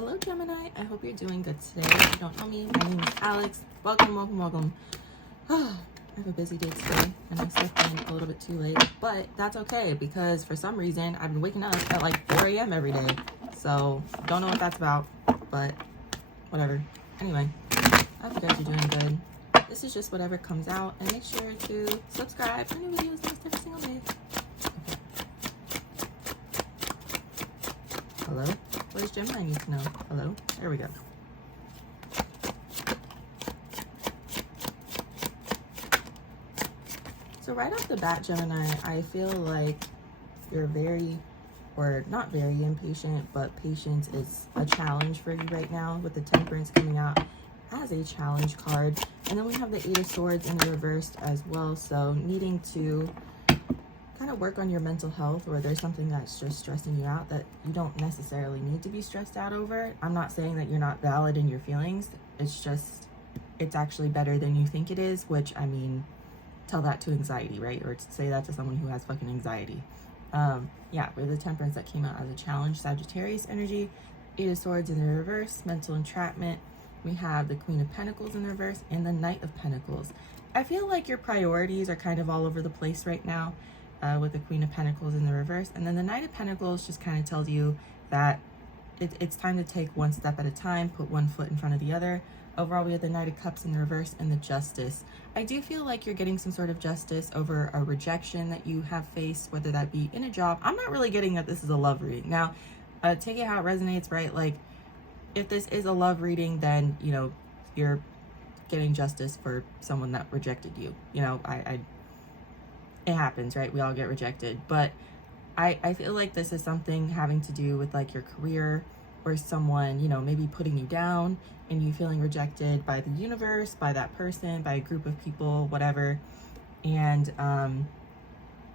Hello Gemini, I hope you're doing good today. If you don't know me, my name is Alex. Welcome. I have a busy day today and I slept in a little bit too late, but that's okay because for some reason I've been waking up at like 4 a.m. every day. So don't know what that's about, but whatever. Anyway, I hope you guys are doing good. This is just whatever comes out, and make sure to subscribe for new videos every single day. Okay. Hello? What does Gemini need to know? Hello? There we go. So right off the bat, Gemini, I feel like you're not very impatient, but patience is a challenge for you right now with the Temperance coming out as a challenge card. And then we have the Eight of Swords in the reversed as well. So needing to kind of work on your mental health, or there's something that's just stressing you out that you don't necessarily need to be stressed out over. I'm not saying that you're not valid in your feelings. It's just, it's actually better than you think it is, which, I mean, tell that to anxiety, right? Or say that to someone who has fucking anxiety. Yeah, we're the Temperance that came out as a challenge, Sagittarius energy, Eight of Swords in the reverse, mental entrapment. We have the Queen of Pentacles in the reverse and the Knight of Pentacles. I feel like your priorities are kind of all over the place right now. With the Queen of Pentacles in the reverse. And then the Knight of Pentacles just kind of tells you that it's time to take one step at a time, put one foot in front of the other. Overall, we have the Knight of Cups in the reverse and the Justice. I do feel like you're getting some sort of justice over a rejection that you have faced, whether that be in a job. I'm not really getting that this is a love reading. Now, take it how it resonates, right? Like, if this is a love reading, then, you know, you're getting justice for someone that rejected you. You know, it happens, right? We all get rejected. But I feel like this is something having to do with like your career, or someone, you know, maybe putting you down and you feeling rejected by the universe, by that person, by a group of people, whatever. And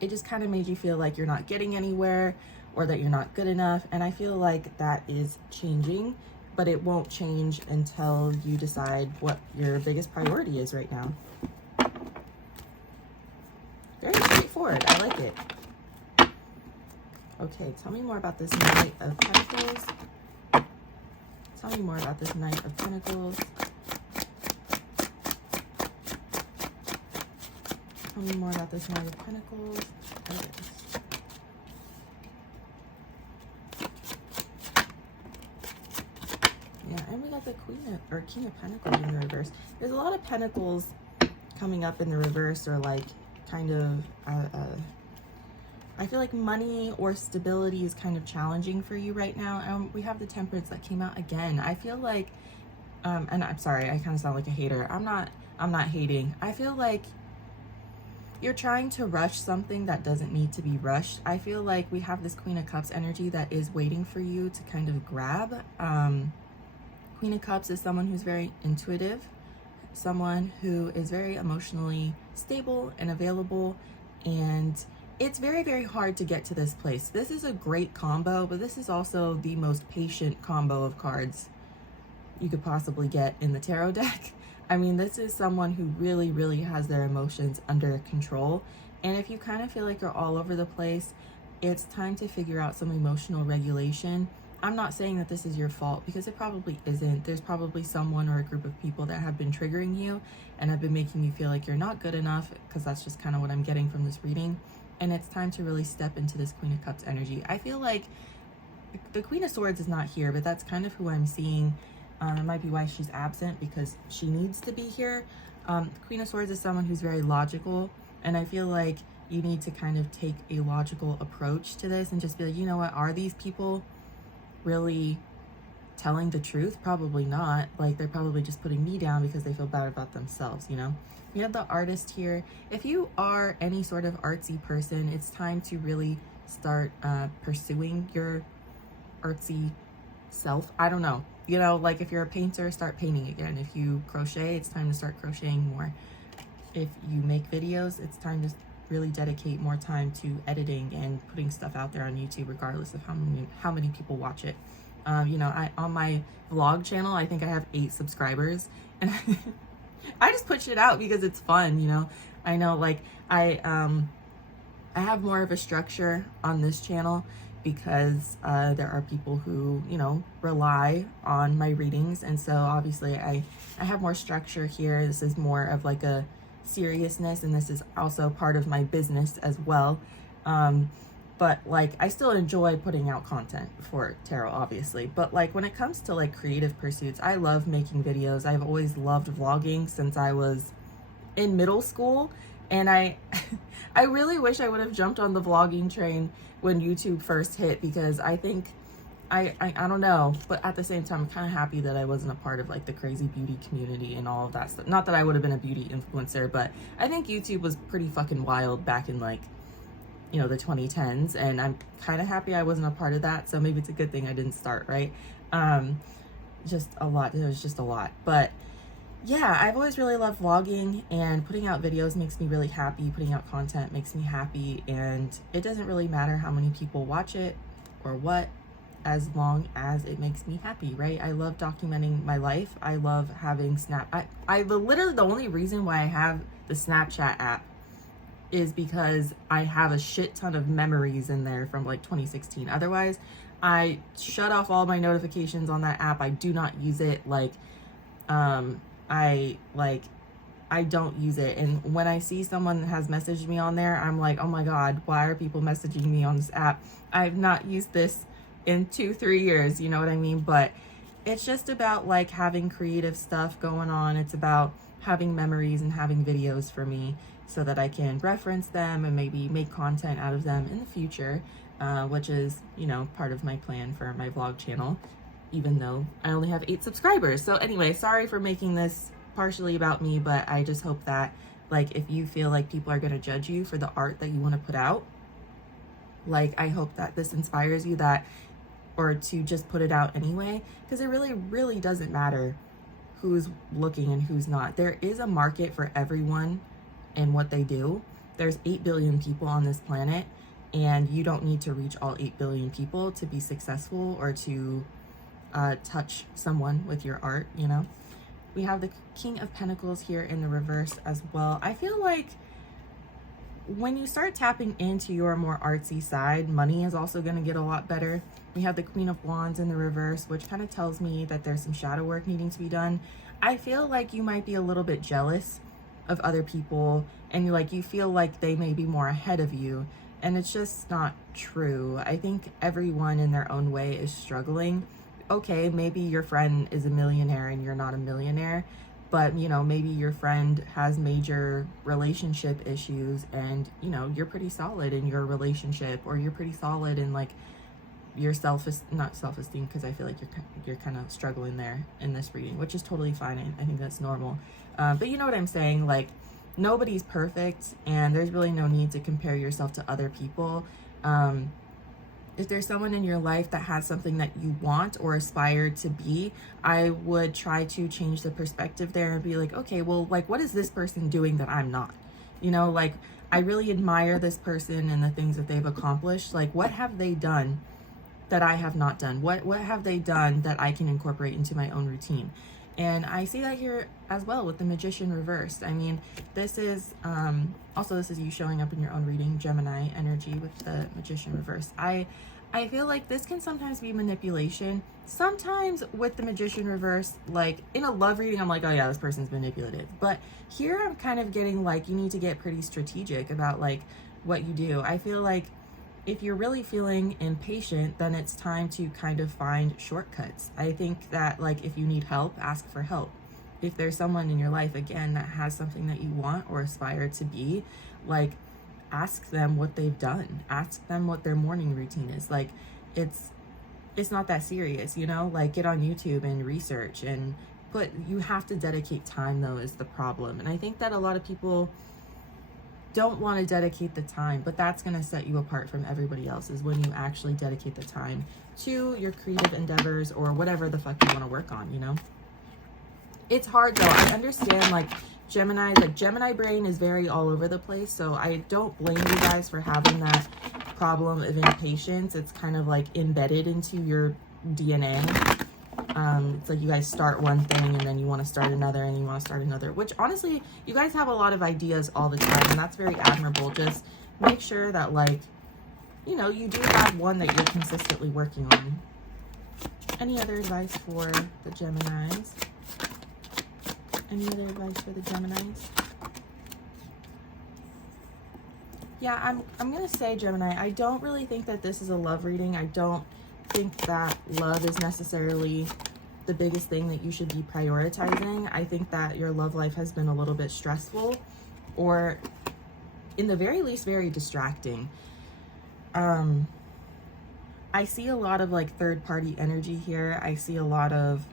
it just kind of made you feel like you're not getting anywhere, or that you're not good enough. And I feel like that is changing, but it won't change until you decide what your biggest priority is right now. Very straightforward. I like it. Okay, tell me more about this Knight of Pentacles. Tell me more about this Knight of Pentacles. Tell me more about this Knight of Pentacles. Okay. Yeah, and we got the King of Pentacles in the reverse. There's a lot of Pentacles coming up in the reverse, or like kind of I feel like money or stability is kind of challenging for you right now. We have the Temperance that came out again. I feel like and I'm sorry, I kind of sound like a hater. I'm not hating. I feel like you're trying to rush something that doesn't need to be rushed. I feel like we have this Queen of Cups energy that is waiting for you to kind of grab. Queen of Cups is someone who's very intuitive, someone who is very emotionally stable and available, and it's very, very hard to get to this place. This is a great combo, but this is also the most patient combo of cards you could possibly get in the tarot deck. I mean, this is someone who really, really has their emotions under control. And if you kind of feel like you're all over the place, it's time to figure out some emotional regulation. I'm not saying that this is your fault, because it probably isn't. There's probably someone or a group of people that have been triggering you and have been making you feel like you're not good enough, because that's just kind of what I'm getting from this reading. And it's time to really step into this Queen of Cups energy. I feel like the Queen of Swords is not here, but that's kind of who I'm seeing. It might be why she's absent, because she needs to be here. Queen of Swords is someone who's very logical, and I feel like you need to kind of take a logical approach to this and just be like, you know what, are these people really telling the truth? Probably not. Like, they're probably just putting me down because they feel bad about themselves, you know? We have the Artist here. If you are any sort of artsy person, it's time to really start pursuing your artsy self. I don't know. You know, like if you're a painter, start painting again. If you crochet, it's time to start crocheting more. If you make videos, it's time to really dedicate more time to editing and putting stuff out there on YouTube, regardless of how many people watch it. You know, on my vlog channel, I think I have 8 subscribers, and I just put shit out because it's fun, you know. I know, like, I have more of a structure on this channel, because there are people who, you know, rely on my readings. And so obviously I have more structure here. This is more of like a seriousness, and this is also part of my business as well. But like, I still enjoy putting out content for tarot, obviously. But like, when it comes to like creative pursuits, I love making videos. I've always loved vlogging since I was in middle school. And I really wish I would have jumped on the vlogging train when YouTube first hit, because I think, I don't know, but at the same time, I'm kind of happy that I wasn't a part of like the crazy beauty community and all of that stuff. Not that I would have been a beauty influencer, but I think YouTube was pretty fucking wild back in like, you know, the 2010s, and I'm kind of happy I wasn't a part of that. So maybe it's a good thing I didn't start, right? Just a lot. It was just a lot. But yeah, I've always really loved vlogging, and putting out videos makes me really happy. Putting out content makes me happy, and it doesn't really matter how many people watch it or what, as long as it makes me happy, right? I love documenting my life. I love having literally the only reason why I have the Snapchat app is because I have a shit ton of memories in there from like 2016. Otherwise, I shut off all my notifications on that app. I do not use it. Like, I don't use it. And when I see someone that has messaged me on there, I'm like, oh my God, why are people messaging me on this app? I've not used this in 2-3 years, you know what I mean? But it's just about like having creative stuff going on. It's about having memories and having videos for me, so that I can reference them and maybe make content out of them in the future, which is, you know, part of my plan for my vlog channel, even though I only have 8 subscribers. So anyway, sorry for making this partially about me, but I just hope that, like, if you feel like people are going to judge you for the art that you want to put out, like, I hope that this inspires you or to just put it out anyway, because it really, really doesn't matter who's looking and who's not. There is a market for everyone and what they do. There's 8 billion people on this planet, and you don't need to reach all 8 billion people to be successful or to touch someone with your art, you know? We have the King of Pentacles here in the reverse as well. I feel like when you start tapping into your more artsy side, money is also going to get a lot better. We have the Queen of Wands in the reverse, which kind of tells me that there's some shadow work needing to be done. I feel like you might be a little bit jealous of other people, and you feel like they may be more ahead of you, and it's just not true. I think everyone in their own way is struggling. Okay, maybe your friend is a millionaire and you're not a millionaire, but you know, maybe your friend has major relationship issues, and you know, you're pretty solid in your relationship, or you're pretty solid in like your not self-esteem, because I feel like you're kind of struggling there in this reading, which is totally fine. I think that's normal. But you know what I'm saying? Like, nobody's perfect, and there's really no need to compare yourself to other people. If there's someone in your life that has something that you want or aspire to be, I would try to change the perspective there and be like, okay, well, like, what is this person doing that I'm not? You know, like, I really admire this person and the things that they've accomplished. Like, what have they done that I have not done? What have they done that I can incorporate into my own routine? And I see that here as well with the Magician reversed. I mean, this is this is you showing up in your own reading, Gemini energy with the Magician reversed. I feel like this can sometimes be manipulation. Sometimes with the Magician reversed, like in a love reading, I'm like, oh yeah, this person's manipulative. But here I'm kind of getting like, you need to get pretty strategic about like what you do. I feel like if you're really feeling impatient, then it's time to kind of find shortcuts. I think that like, if you need help, ask for help. If there's someone in your life, again, that has something that you want or aspire to be, like, ask them what they've done. Ask them what their morning routine is. Like, it's not that serious, you know? Like, get on YouTube and research, but you have to dedicate time, though, is the problem. And I think that a lot of people don't want to dedicate the time, but that's going to set you apart from everybody else, is when you actually dedicate the time to your creative endeavors or whatever the fuck you want to work on, you know? It's hard though. I understand, like, the Gemini brain is very all over the place, so I don't blame you guys for having that problem of impatience. It's kind of like embedded into your DNA. It's like you guys start one thing and then you want to start another and you want to start another, which honestly, you guys have a lot of ideas all the time, and that's very admirable. Just make sure that, like, you know, you do have one that you're consistently working on. Any other advice for the Geminis? Any other advice for the Geminis? Yeah, I'm gonna say, Gemini, I don't really think that this is a love reading. I don't think that love is necessarily the biggest thing that you should be prioritizing. I think that your love life has been a little bit stressful, or in the very least, very distracting. I see a lot of like third-party energy here. I see a lot of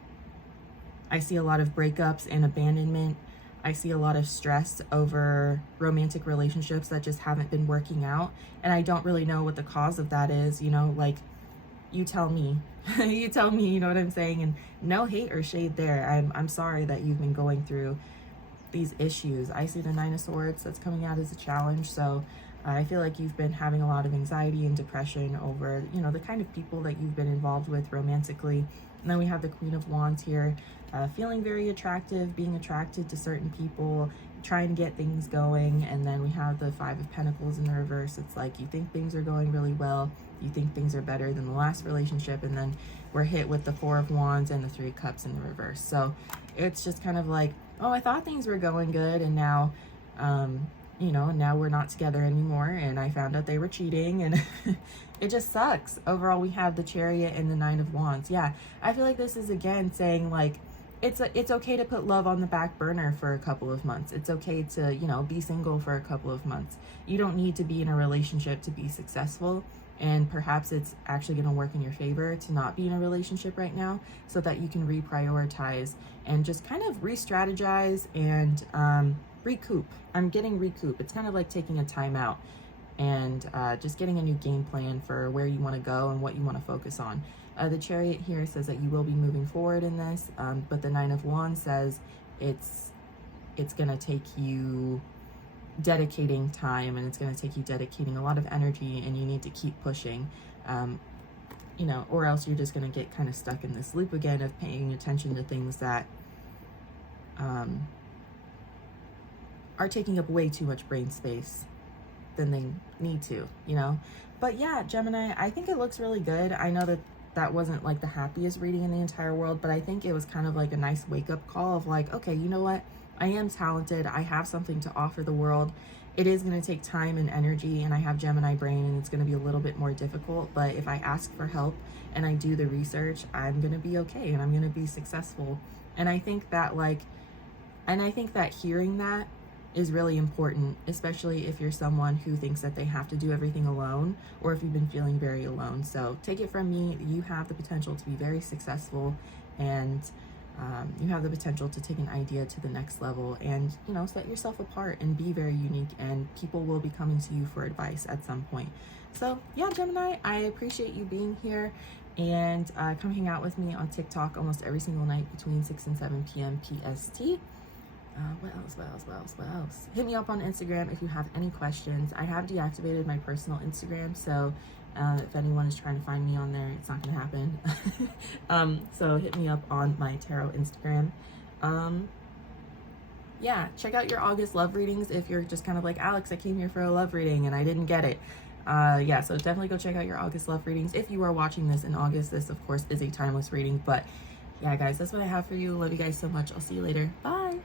breakups and abandonment. I see a lot of stress over romantic relationships that just haven't been working out. And I don't really know what the cause of that is, you know, like, you tell me. You tell me, you know what I'm saying? And no hate or shade there. I'm sorry that you've been going through these issues. I see the 9 of Swords that's coming out as a challenge. So I feel like you've been having a lot of anxiety and depression over, you know, the kind of people that you've been involved with romantically. And then we have the Queen of Wands here, feeling very attractive, being attracted to certain people, trying to get things going. And then we have the 5 of Pentacles in the reverse. It's like you think things are going really well. You think things are better than the last relationship. And then we're hit with the 4 of Wands and the 3 of Cups in the reverse. So it's just kind of like, oh, I thought things were going good. And now, you know, now we're not together anymore, and I found out they were cheating, and it just sucks. Overall, we have the Chariot and the 9 of Wands. Yeah, I feel like this is again saying like it's okay to put love on the back burner for a couple of months. It's okay to, you know, be single for a couple of months. You don't need to be in a relationship to be successful, and perhaps it's actually going to work in your favor to not be in a relationship right now, so that you can reprioritize and just kind of re-strategize and recoup. I'm getting recoup. It's kind of like taking a timeout and just getting a new game plan for where you want to go and what you want to focus on. The Chariot here says that you will be moving forward in this, but the 9 of Wands says it's going to take you dedicating time, and it's going to take you dedicating a lot of energy, and you need to keep pushing, you know, or else you're just going to get kind of stuck in this loop again of paying attention to things that are taking up way too much brain space than they need to, you know. But yeah, Gemini, I think it looks really good. I know that that wasn't like the happiest reading in the entire world, but I think it was kind of like a nice wake-up call of like, okay, you know what, I am talented, I have something to offer the world. It is going to take time and energy, and I have Gemini brain, and it's going to be a little bit more difficult, but if I ask for help and I do the research, I'm going to be okay, and I'm going to be successful. And I think that hearing that is really important, especially if you're someone who thinks that they have to do everything alone, or if you've been feeling very alone. So take it from me, you have the potential to be very successful, and you have the potential to take an idea to the next level, and, you know, set yourself apart and be very unique, and people will be coming to you for advice at some point. So yeah, Gemini, I appreciate you being here, and come hang out with me on TikTok almost every single night between 6 and 7 p.m. PST. What else? Hit me up on Instagram if you have any questions. I have deactivated my personal Instagram, so if anyone is trying to find me on there, it's not gonna happen. So hit me up on my tarot Instagram. Yeah, check out your August love readings if you're just kind of like, Alex, I came here for a love reading and I didn't get it. Yeah, so definitely go check out your August love readings. If you are watching this in August, this of course is a timeless reading, but yeah, guys, that's what I have for you. Love you guys so much. I'll see you later. Bye.